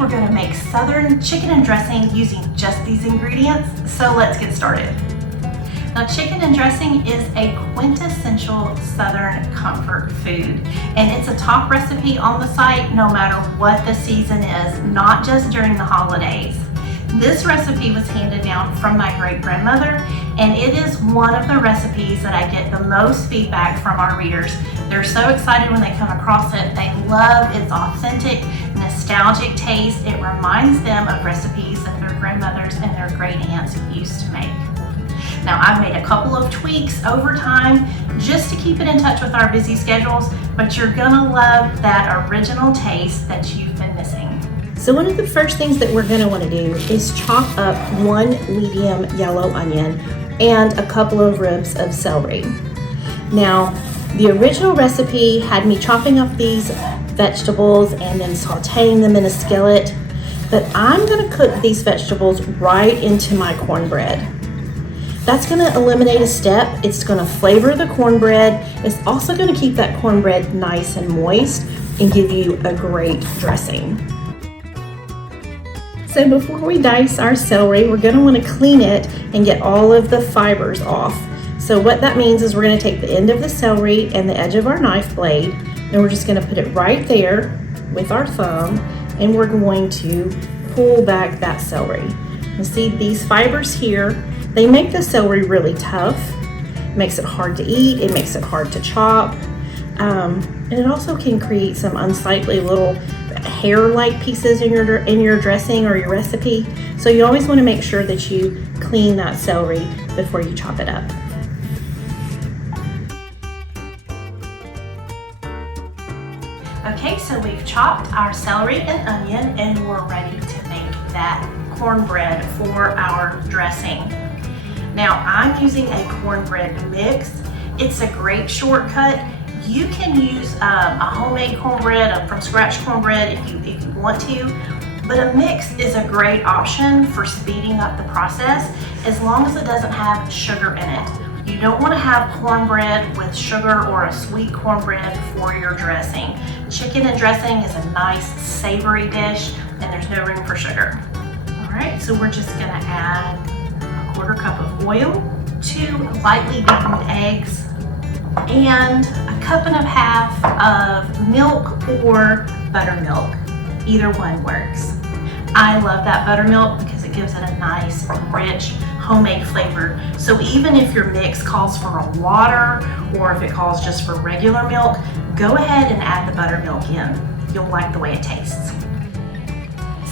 we're going to make Southern chicken and dressing using just these ingredients, so let's get started. Now, chicken and dressing is a quintessential Southern comfort food, and it's a top recipe on the site no matter what the season is, not just during the holidays. This recipe was handed down from my great-grandmother, and it is one of the recipes that I get the most feedback from our readers. They're so excited when they come across it. They love its authentic, nostalgic taste. It reminds them of recipes that their grandmothers and their great aunts used to make. Now, I've made a couple of tweaks over time just to keep it in touch with our busy schedules, but you're gonna love that original taste that you've been missing. So one of the first things that we're going to want to do is chop up one medium yellow onion and a couple of ribs of celery. Now, the original recipe had me chopping up these vegetables and then sauteing them in a skillet, but I'm going to cook these vegetables right into my cornbread. That's going to eliminate a step. It's going to flavor the cornbread. It's also going to keep that cornbread nice and moist and give you a great dressing. So before we dice our celery, we're going to want to clean it and get all of the fibers off. So what that means is we're going to take the end of the celery and the edge of our knife blade, and we're just going to put it right there with our thumb, and we're going to pull back that celery. You see these fibers here, they make the celery really tough. It makes it hard to eat, it makes it hard to chop, and it also can create some unsightly little hair-like pieces in your dressing or your recipe. So you always want to make sure that you clean that celery before you chop it up. Okay, so we've chopped our celery and onion and we're ready to make that cornbread for our dressing. Now, I'm using a cornbread mix. It's a great shortcut. You can use a homemade cornbread, from scratch cornbread if you want to, but a mix is a great option for speeding up the process as long as it doesn't have sugar in it. You don't want to have cornbread with sugar or a sweet cornbread for your dressing. Chicken and dressing is a nice savory dish and there's no room for sugar. All right, so we're just going to add a 1/4 cup of oil, 2 lightly beaten eggs, and a 1.5 cups of milk or buttermilk. Either one works. I love that buttermilk because it gives it a nice, rich, homemade flavor. So even if your mix calls for a water or if it calls just for regular milk, go ahead and add the buttermilk in. You'll like the way it tastes.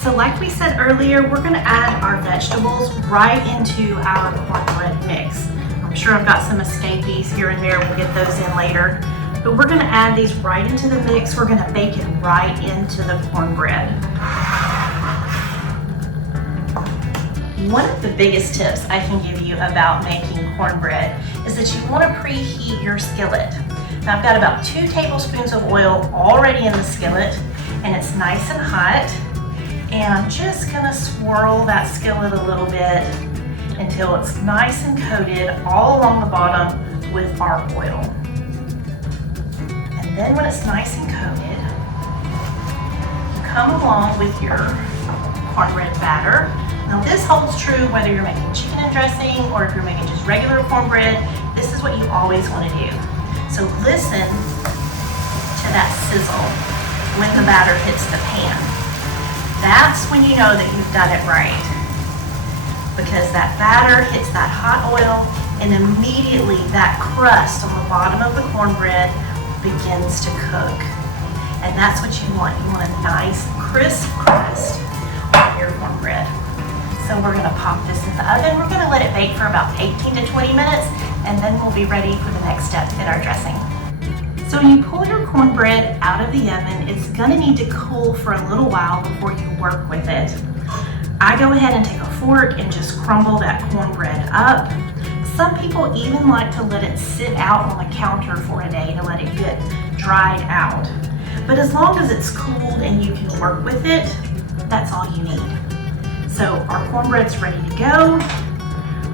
So like we said earlier, we're going to add our vegetables right into our cornbread mix. I'm sure I've got some escapees here and there. We'll get those in later. But we're going to add these right into the mix. We're going to bake it right into the cornbread. One of the biggest tips I can give you about making cornbread is that you want to preheat your skillet. Now I've got about 2 tablespoons of oil already in the skillet, and it's nice and hot. And I'm just going to swirl that skillet a little bit until it's nice and coated all along the bottom with our oil. And then when it's nice and coated, you come along with your cornbread batter. Now this holds true whether you're making chicken and dressing or if you're making just regular cornbread. This is what you always want to do. So listen to that sizzle when the batter hits the pan. That's when you know that you've done it right, because that batter hits that hot oil and immediately that crust on the bottom of the cornbread begins to cook. And that's what you want. You want a nice crisp crust on your cornbread. So we're going to pop this in the oven. We're going to let it bake for about 18 to 20 minutes and then we'll be ready for the next step in our dressing. So when you pull your cornbread out of the oven, it's going to need to cool for a little while before you work with it. I go ahead and take a fork and just crumble that cornbread up. Some people even like to let it sit out on the counter for a day to let it get dried out. But as long as it's cooled and you can work with it, that's all you need. So our cornbread's ready to go.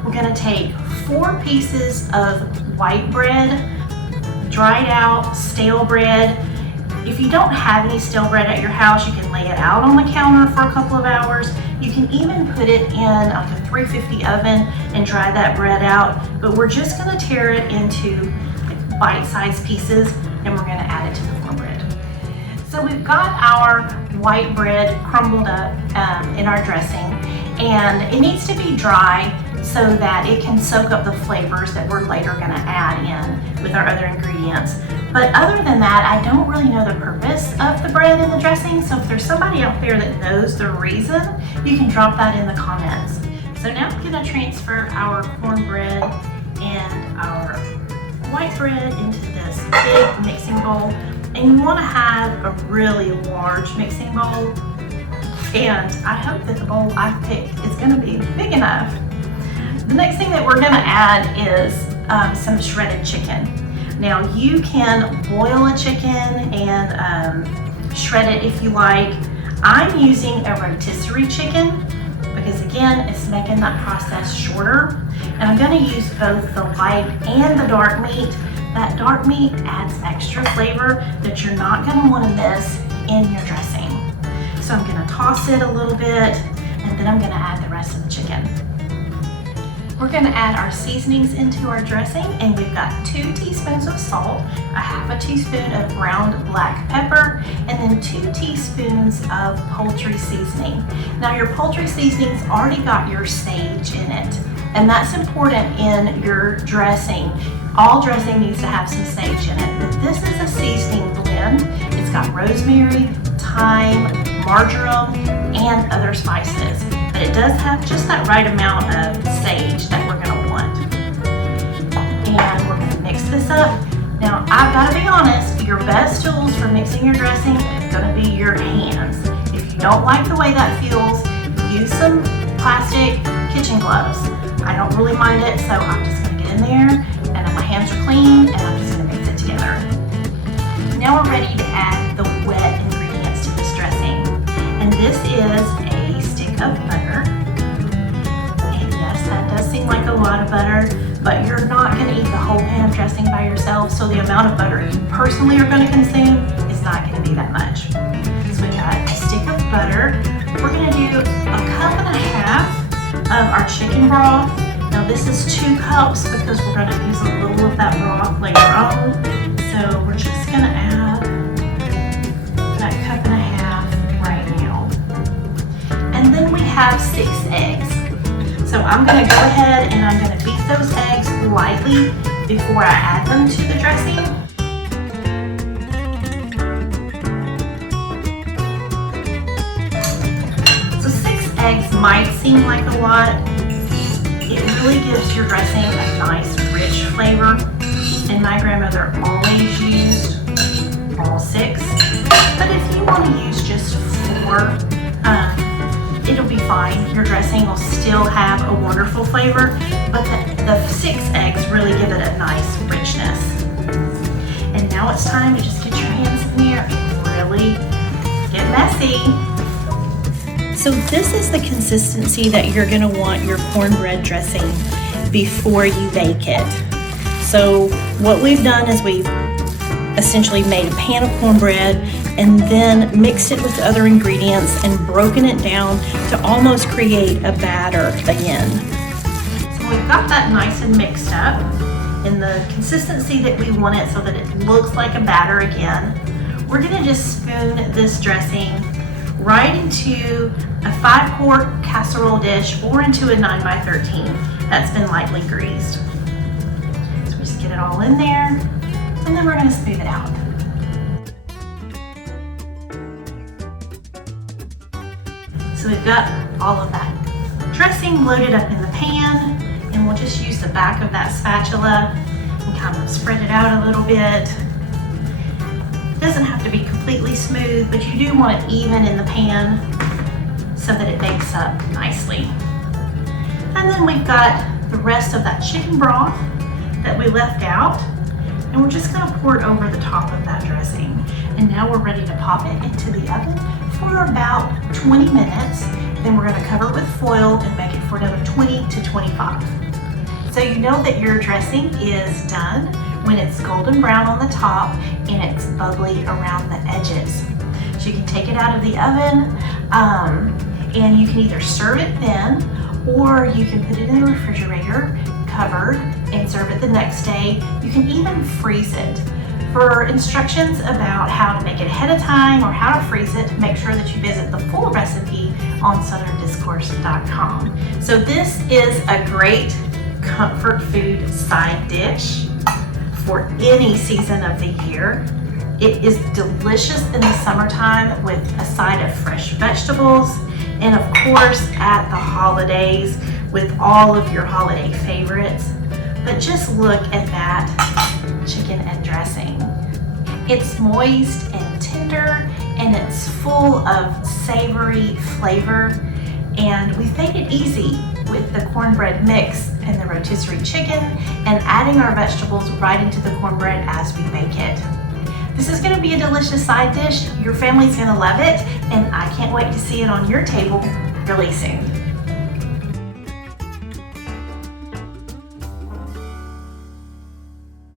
We're going to take 4 pieces of white bread, dried out stale bread. If you don't have any stale bread at your house, you can lay it out on the counter for a couple of hours. You can even put it in like a 350 oven and dry that bread out. But we're just gonna tear it into bite-sized pieces and we're gonna add it to the cornbread. So we've got our white bread crumbled up in our dressing, and it needs to be dry so that it can soak up the flavors that we're later gonna add in with our other ingredients. But other than that, I don't really know the purpose of the bread in the dressing, so if there's somebody out there that knows the reason, you can drop that in the comments. So now I'm gonna transfer our cornbread and our white bread into this big mixing bowl. And you wanna have a really large mixing bowl. And I hope that the bowl I picked is gonna be big enough. The next thing that we're gonna add is some shredded chicken. Now you can boil a chicken and shred it if you like. I'm using a rotisserie chicken because again, it's making that process shorter. And I'm gonna use both the light and the dark meat. That dark meat adds extra flavor that you're not gonna wanna miss in your dressing. So I'm gonna toss it a little bit and then I'm gonna add the rest of the chicken. We're gonna add our seasonings into our dressing, and we've got 2 teaspoons of salt, a half a teaspoon of ground black pepper, and then 2 teaspoons of poultry seasoning. Now your poultry seasoning's already got your sage in it, and that's important in your dressing. All dressing needs to have some sage in it, but this is a seasoning blend. It's got rosemary, thyme, marjoram, and other spices. But it does have just that right amount of sage that we're gonna want. And we're gonna mix this up. Now, I've gotta be honest, your best tools for mixing your dressing is gonna be your hands. If you don't like the way that feels, use some plastic kitchen gloves. I don't really mind it, so I'm just gonna get in there, and my hands are clean, and I'm just gonna mix it together. Now we're ready to add the wet ingredients to this dressing. And this is a stick of butter. And yes, that does seem like a lot of butter, but you're not gonna eat the whole pan of dressing by yourself, so the amount of butter you personally are gonna consume is not gonna be that much. So we've got a stick of butter. We're gonna do a cup and a half of our chicken broth. Now this is 2 cups because we're gonna use a little of that broth later on. So we're just gonna add that cup and a half right now. And then we have 6 eggs. So I'm gonna go ahead and I'm gonna beat those eggs lightly before I add them to the dressing. So 6 eggs might seem like a lot. It really gives your dressing a nice rich flavor. And my grandmother always used all 6. But if you want to use just 4, it'll be fine. Your dressing will still have a wonderful flavor, but the 6 eggs really give it a nice richness. And now it's time to just get your hands in there and really get messy. So this is the consistency that you're gonna want your cornbread dressing before you bake it. So what we've done is we've essentially made a pan of cornbread and then mixed it with other ingredients and broken it down to almost create a batter again. So we've got that nice and mixed up in the consistency that we want it so that it looks like a batter again. We're gonna just spoon this dressing right into a 5-quart casserole dish or into a 9x13 that's been lightly greased. So we just get it all in there and then we're gonna smooth it out. So we've got all of that dressing loaded up in the pan, and we'll just use the back of that spatula and kind of spread it out a little bit. It doesn't have to be completely smooth, but you do want it even in the pan so that it bakes up nicely. And then we've got the rest of that chicken broth that we left out, and we're just gonna pour it over the top of that dressing. And now we're ready to pop it into the oven for about 20 minutes. Then we're gonna cover it with foil and bake it for another 20 to 25. So you know that your dressing is done, when it's golden brown on the top and it's bubbly around the edges. So you can take it out of the oven and you can either serve it then, or you can put it in the refrigerator covered and serve it the next day. You can even freeze it. For instructions about how to make it ahead of time or how to freeze it, make sure that you visit the full recipe on southerndiscourse.com. So this is a great comfort food side dish for any season of the year. It is delicious in the summertime with a side of fresh vegetables, and of course at the holidays with all of your holiday favorites. But just look at that chicken and dressing. It's moist and tender, and it's full of savory flavor, and we've made it easy with the cornbread mix and the rotisserie chicken and adding our vegetables right into the cornbread as we bake it. This is going to be a delicious side dish. Your family's going to love it, and I can't wait to see it on your table really soon.